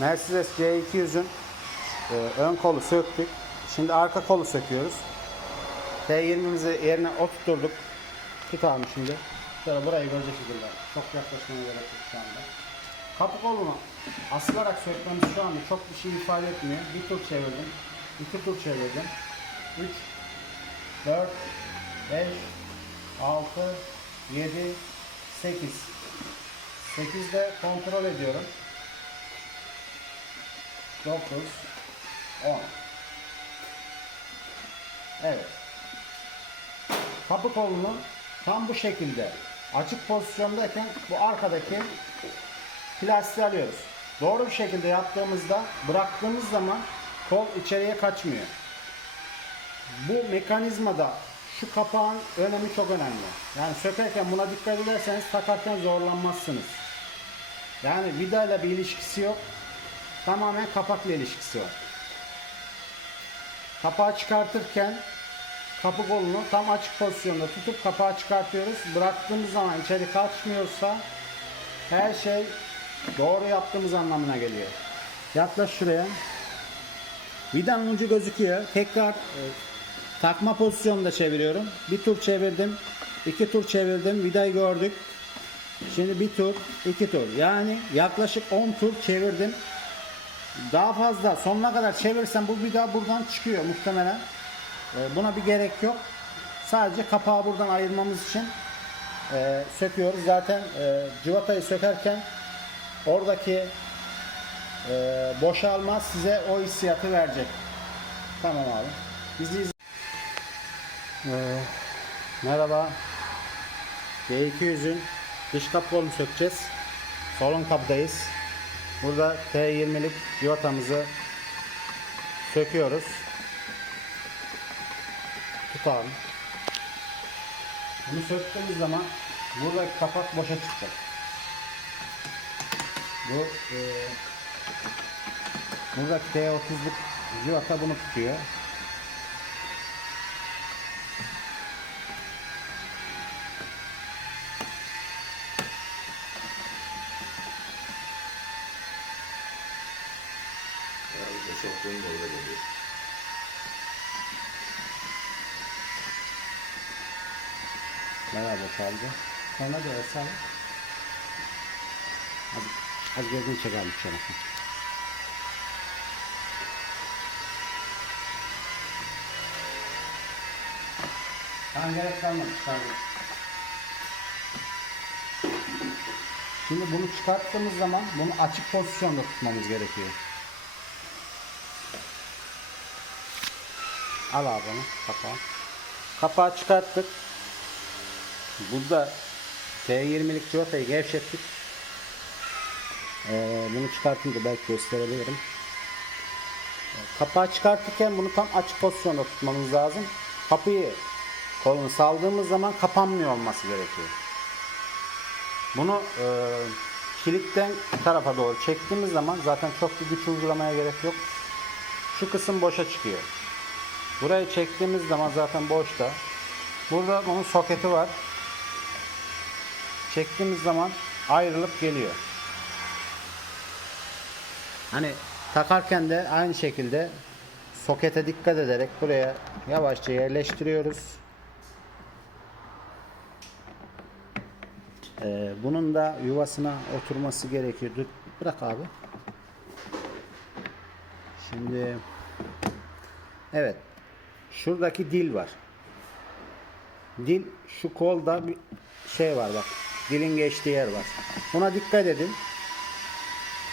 Mercedes C200'ün e, ön kolu söktük. Şimdi arka kolu söküyoruz. T20'mizi yerine oturtturduk. Tutalım şimdi. Şöyle burayı görecek şekilde. Çok yaklaşmaya gerek yok şu anda. Kapı kolunu asılarak sökmemiz şu anda çok bir şey ifade etmiyor. Bir tur çevirdim. iki tur çevirdim. 3 4 5 6 7 8 8'de kontrol ediyorum. 9 10 Evet. Kapı kolunu tam bu şekilde açık pozisyondayken bu arkadaki plastiği alıyoruz. Doğru bir şekilde yaptığımızda bıraktığımız zaman kol içeriye kaçmıyor. Bu mekanizmada şu kapağın önemi çok önemli. Yani sökerken buna dikkat ederseniz takarken zorlanmazsınız. Yani vidayla bir ilişkisi yok. Tamamen kapakla ilişkisi var. Kapağı çıkartırken kapı kolunu tam açık pozisyonda tutup kapağı çıkartıyoruz. Bıraktığımız zaman içeri kaçmıyorsa her şey doğru yaptığımız anlamına geliyor. Yaklaş şuraya. Vidanın ucu gözüküyor. Tekrar e, takma pozisyonda çeviriyorum. Bir tur çevirdim. iki tur çevirdim. Vidayı gördük. Şimdi bir tur, iki tur. Yani yaklaşık 10 tur çevirdim. Daha fazla sonuna kadar çevirsem bu vida buradan çıkıyor muhtemelen. E, buna bir gerek yok. Sadece kapağı buradan ayırmamız için e, söküyoruz. Zaten e, civatayı sökerken oradaki e, boşalma size o hissiyatı verecek. Tamam abi. Bizi iz- Ee, merhaba. D200'ün dış kapı sökeceğiz. Solun kapıdayız. Burada T20'lik civatamızı söküyoruz. Tutalım. Bunu söktüğümüz zaman buradaki kapak boşa çıkacak. Bu e, buradaki T30'luk civata bunu tutuyor. Yani boşalttığım da öyle oluyor. Bayağı boşaldı. Sonra da vesaire. Hadi, hadi gözünü çekelim şöyle. Tamam gerek kalmadı çıkardım. Şimdi bunu çıkarttığımız zaman bunu açık pozisyonda tutmamız gerekiyor. Al abi kapağı. Kapağı çıkarttık. Burada T20'lik civatayı gevşettik. Ee, bunu çıkartınca belki gösterebilirim. Kapağı çıkartırken bunu tam açık pozisyonda tutmamız lazım. Kapıyı kolunu saldığımız zaman kapanmıyor olması gerekiyor. Bunu e, kilitten tarafa doğru çektiğimiz zaman zaten çok bir güç uygulamaya gerek yok. Şu kısım boşa çıkıyor. Burayı çektiğimiz zaman zaten boşta. Burada bunun soketi var. Çektiğimiz zaman ayrılıp geliyor. Hani takarken de aynı şekilde sokete dikkat ederek buraya yavaşça yerleştiriyoruz. Ee, bunun da yuvasına oturması gerekiyor. Dur, bırak abi. Şimdi evet şuradaki dil var. Dil şu kolda bir şey var bak. Dilin geçtiği yer var. Buna dikkat edin.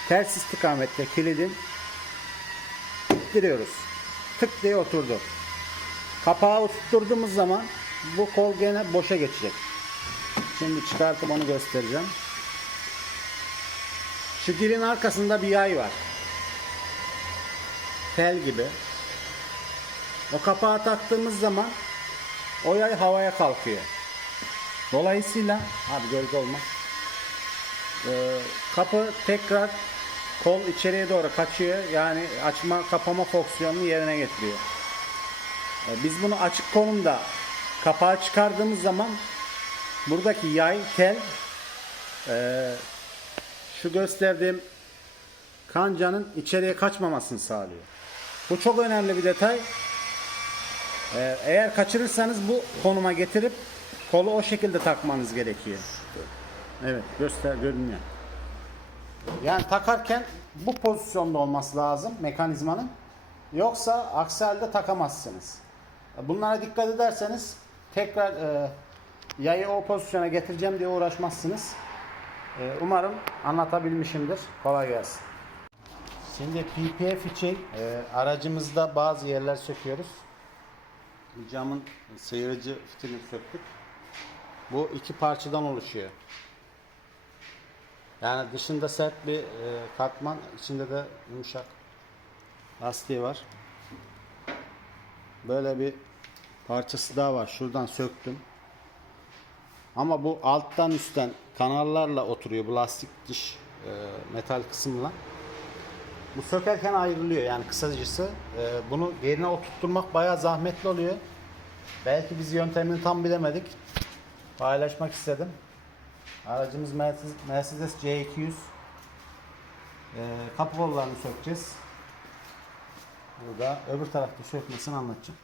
Ters istikamette kilidin ittiriyoruz. Tık diye oturdu. Kapağı oturttuğumuz zaman bu kol gene boşa geçecek. Şimdi çıkartıp onu göstereceğim. Şu dilin arkasında bir yay var. Tel gibi. O kapağı taktığımız zaman o yay havaya kalkıyor. Dolayısıyla abi gölge olmaz. Ee, kapı tekrar kol içeriye doğru kaçıyor. Yani açma kapama fonksiyonunu yerine getiriyor. Ee, biz bunu açık konumda kapağı çıkardığımız zaman buradaki yay tel e, şu gösterdiğim kancanın içeriye kaçmamasını sağlıyor. Bu çok önemli bir detay. Ee, eğer kaçırırsanız bu konuma getirip kolu o şekilde takmanız gerekiyor. Evet göster görünüyor. Yani takarken bu pozisyonda olması lazım mekanizmanın. Yoksa aksi halde takamazsınız. Bunlara dikkat ederseniz tekrar e, yayı o pozisyona getireceğim diye uğraşmazsınız. E, umarım anlatabilmişimdir. Kolay gelsin. Şimdi PPF için e, aracımızda bazı yerler söküyoruz. Camın seyirci fitilini söktük. Bu iki parçadan oluşuyor. Yani dışında sert bir e, katman, içinde de yumuşak lastiği var. Böyle bir parçası daha var. Şuradan söktüm. Ama bu alttan üstten kanallarla oturuyor bu lastik dış e, metal kısımla. Bu sökerken ayrılıyor yani kısacası. e, bunu yerine oturtturmak bayağı zahmetli oluyor. Belki biz yöntemini tam bilemedik. Paylaşmak istedim. Aracımız Mercedes, Mercedes C200. E, kapı kollarını sökeceğiz. Burada öbür tarafta sökmesini anlatacağım.